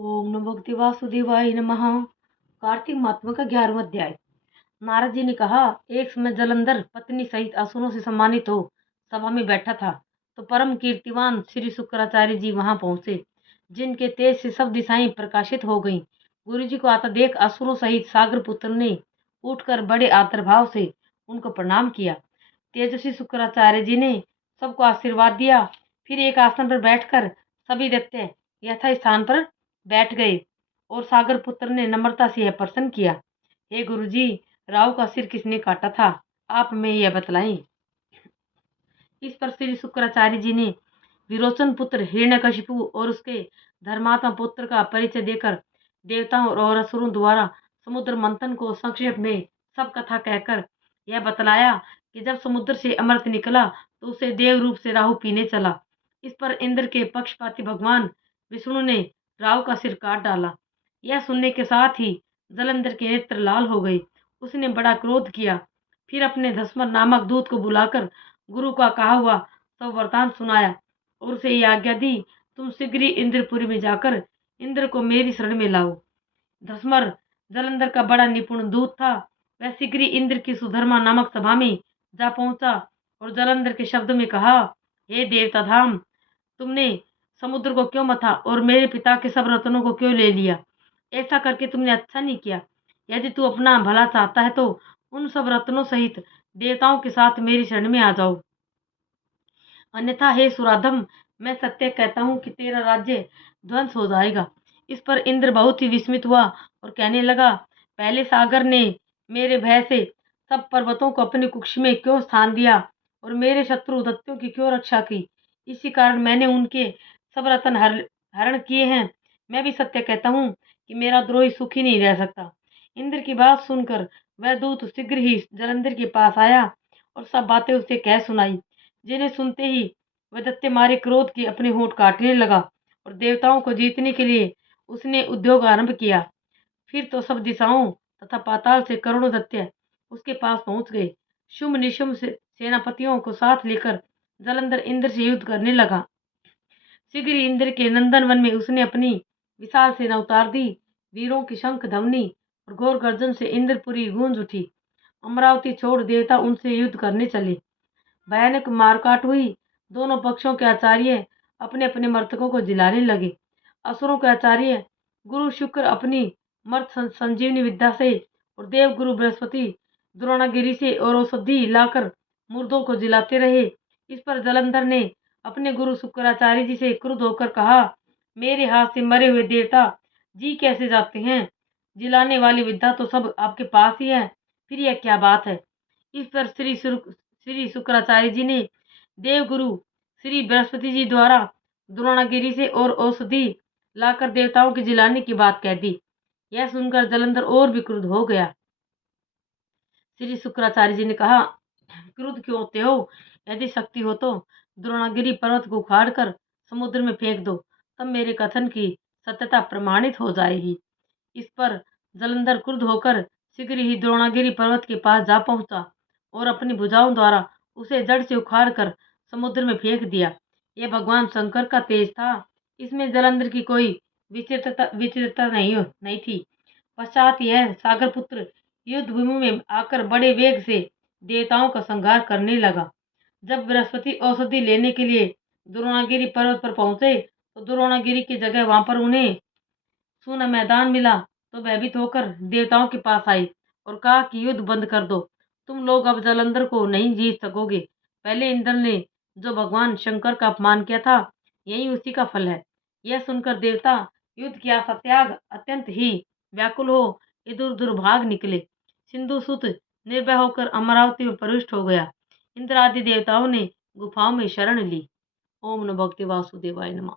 ओम नमो भगवते वासुदेवाय नमः। कार्तिक महात्मा का 11वां अध्याय। नारद जी ने कहा, एक समय जलंधर पत्नी सहित असुरों से सम्मानित हो सभा में बैठा था, तो परम कीर्तिवान श्री शुक्राचार्य जी वहां पहुंचे, जिनके तेज से सब दिशाएं प्रकाशित हो गईं। गुरु जी को आता देख असुरों सहित सागर पुत्र ने उठकर बड़े आदर भाव से उनको प्रणाम किया। तेजस्वी शुक्राचार्य जी ने सबको आशीर्वाद दिया। फिर एक आसन पर बैठकर सभी दैत्य यथा स्थान पर बैठ गए और सागर पुत्र ने नम्रता से यह प्रश्न किया, हे गुरुजी, राहु का सिर किसने काटा था? आप में यह बतलाएं। इस पर श्री शुक्राचार्य जी ने विरोचन पुत्र हिरण्यकशिपु और उसके धर्मात्मा पुत्र का परिचय देकर देवताओं और असुरों द्वारा समुद्र मंथन को संक्षेप में सब कथा कहकर यह बतलाया कि जब समुद्र से अमृत निकला तो उसे देव रूप से राहु पीने चला। इस पर इंद्र के पक्षपाती भगवान विष्णु ने राहु का सिर काट डाला। यह सुनने के साथ ही जलंधर के नेत्र लाल हो गए। उसने बड़ा क्रोध किया। फिर अपने धस्मर नामक दूत को बुलाकर गुरु का कहा हुआ सब वरदान सुनाया और उसे यह आज्ञा दी, तुम शीघ्र ही इंद्रपुरी में जाकर इंद्र को मेरी शरण में लाओ। धस्मर जलंधर का बड़ा निपुण दूत था। वह शीघ्र ही इंद्र की सुधर्मा नामक सभा में जा पहुंचा और जलंधर के शब्द में कहा, हे देवता धाम, तुमने समुद्र को क्यों मथा और मेरे पिता के सब रत्नों को क्यों ले लिया? ऐसा करके तुमने अच्छा नहीं किया। यदि तू अपना भला चाहता है तो उन सब रत्नों सहित देवताओं के साथ मेरी शरण में आ जाओ, अन्यथा हे सुराधम, मैं सत्य कहता हूँ कि तेरा राज्य ध्वंस हो जाएगा। इस पर इंद्र बहुत ही विस्मित हुआ और कहने लगा, पहले सागर ने मेरे भय से सब पर्वतों को अपने कुक्ष में क्यों स्थान दिया और मेरे शत्रु दैत्यों की क्यों रक्षा की? इसी कारण मैंने उनके सब रत्न हरण किए हैं। मैं भी सत्य कहता हूँ कि मेरा द्रोही सुखी नहीं रह सकता। इंद्र की बात सुनकर वह दूत शीघ्र ही जलंधर के पास आया और सब बातें उसे कह सुनाई, जिन्हें सुनते ही वह दैत्य मारे क्रोध के अपने होंठ काटने लगा और देवताओं को जीतने के लिए उसने उद्योग आरंभ किया। फिर तो सब दिशाओं तथा पाताल से करोड़ों दैत्य उसके पास पहुंच गए। शुंभ निशुंभ से सेनापतियों को साथ लेकर जलंधर इंद्र से युद्ध करने लगा। शीघ्र ही इंद्र के नंदन वन में उसने अपनी विशाल सेना उतार दी। वीरों की शंख ध्वनि और घोर गर्जन से इंद्रपुरी गूंज उठी। अमरावती छोड़ देवता उनसे युद्ध करने चले। भयानक मारकाट हुई। दोनों पक्षों के आचार्य अपने अपने मर्तकों को जिलाने लगे। असुरों के आचार्य गुरु शुक्र अपनी मर्त संजीवनी विद्या से और देव गुरु बृहस्पति द्रोणागिरी से और औषधि लाकर मुर्दों को जिलाते रहे। इस पर जलंधर ने अपने गुरु शुक्राचार्य जी से क्रुद्ध होकर कहा, मेरे हाथ से मरे हुए देवता जी कैसे जाते हैं? जिलाने वाली विद्या तो सब आपके पास ही है, फिर यह क्या बात है? इस पर श्री शुक्राचार्य जी ने देवगुरु श्री बृहस्पति जी द्वारा द्रोणागिरी से और औषधि लाकर देवताओं के जिलाने की बात कह दी। यह सुनकर जलंधर और भी क्रुद्ध हो गया। श्री शुक्राचार्य जी ने कहा, क्रुद्ध क्यों होते हो? यदि शक्ति हो तो द्रोणागिरी पर्वत को उखाड़ कर समुद्र में फेंक दो, तब मेरे कथन की सत्यता प्रमाणित हो जाएगी। इस पर जलंधर क्रुद्ध होकर शीघ्र ही द्रोणागिरी पर्वत के पास जा पहुंचा और अपनी भुजाओं द्वारा उसे जड़ से उखाड़ कर समुद्र में फेंक दिया। यह भगवान शंकर का तेज था। इसमें जलंधर की कोई विचित्रता नहीं थी। पश्चात यह सागर पुत्र युद्ध भूमि में आकर बड़े वेग से देवताओं का संहार करने लगा। जब बृहस्पति औषधि लेने के लिए द्रोणागिरी पर्वत पर पहुंचे तो द्रोणागिरी की जगह वहां पर उन्हें सूना मैदान मिला। तो भयभीत होकर देवताओं के पास आई और कहा कि युद्ध बंद कर दो, तुम लोग अब जलंधर को नहीं जीत सकोगे। पहले इंद्र ने जो भगवान शंकर का अपमान किया था, यही उसी का फल है। यह सुनकर देवता युद्ध की आशा त्याग अत्यंत ही व्याकुल हो इधर उधर भाग निकले। सिंधु सुत निर्भय होकर अमरावती में प्रविष्ट हो गया। इंद्र आदि देवताओं ने गुफाओं में शरण ली। ओम नमो भगवते वासुदेवाय नमः।